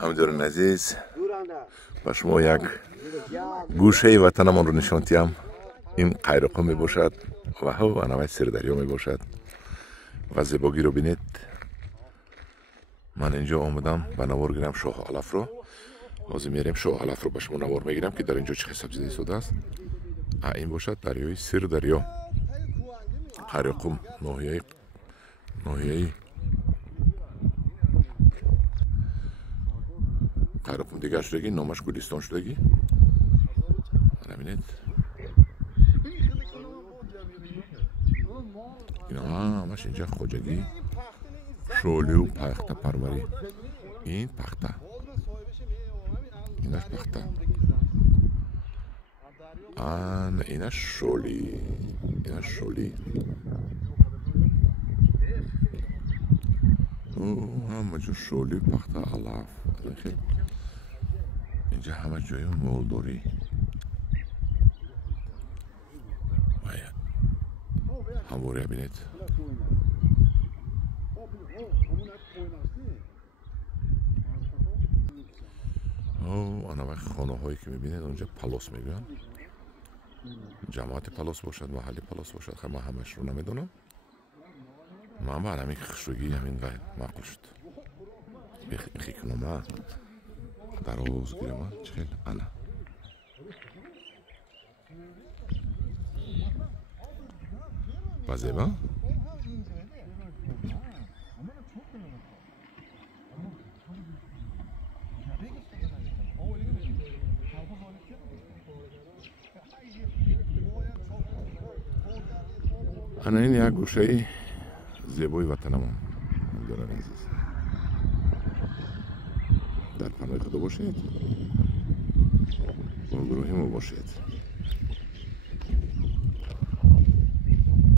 ҳамидорин азиз, ба шумо як гӯшаи ватанамонро нишон диҳам. ин қайроқҳо мебошад ва анавай сирдарё мебошад ва зебогиро бинед. ман инҷо омадам ба навор гирам шоҳ алафро. ҳозир мерем шоҳ алафро ба шумо навор мегирам ки дар инҷо чӣ ҳисоб зида истода аст. ин бошад дарёи Сирдарё, Қайроқум, ноҳияи Қайроқум дигар шудагӣ, номаш Гулистон шудагӣ. Бинед, ина ҳамаш инҷа хоҷагӣ, шоливу пахта парварӣ. ин пахта, инаш пахта, инаш шоли, инаш шоли. ҳама ҷо шоли, пахта, алаф. инҷа ҳама ҷои молдорӣ. ҳавория бинед. анавай хонаҳое ки мебинед онҷа палос мегӯянд. ҷамоати палос бошад, маҳалли палос бошад, ман ҳамашро намедонам. ман ба ҳамин хушрӯгӣ ҳамин гайр маъқул шуд. бихикунома дароз гирама чӣ хел ана. ба зеба ана ин як гӯшаи зебои ватанамон. ҳамидорин азиз, дар паноҳи худо бошед, бо гурӯҳи мо бошед.